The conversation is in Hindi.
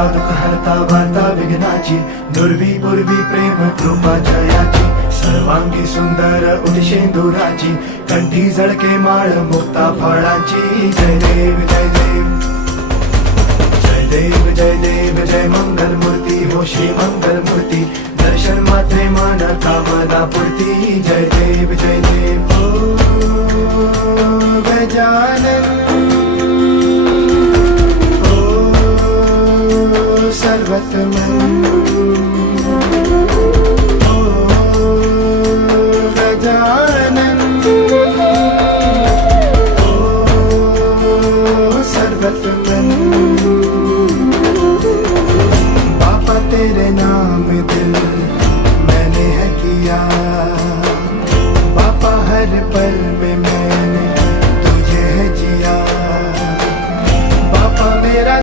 हरता दुःख हरता वार्ता विघ्नाची, दुर्वी पूर्वी प्रेम कृपा जयाची, सर्वांगी सुंदर उदिशेंदुराची, कंठी झळके माळ मुक्ता फळाची. जय देव जय देव जय देव जय देव जय मंगल मूर्ती हो श्री मंगल मूर्ती, दर्शन मात्रे मन कामना पूर्ती. जय देव जय देव ओ गजानन ओ सर्वतमन ओ गजानन ओ सर्वतमन.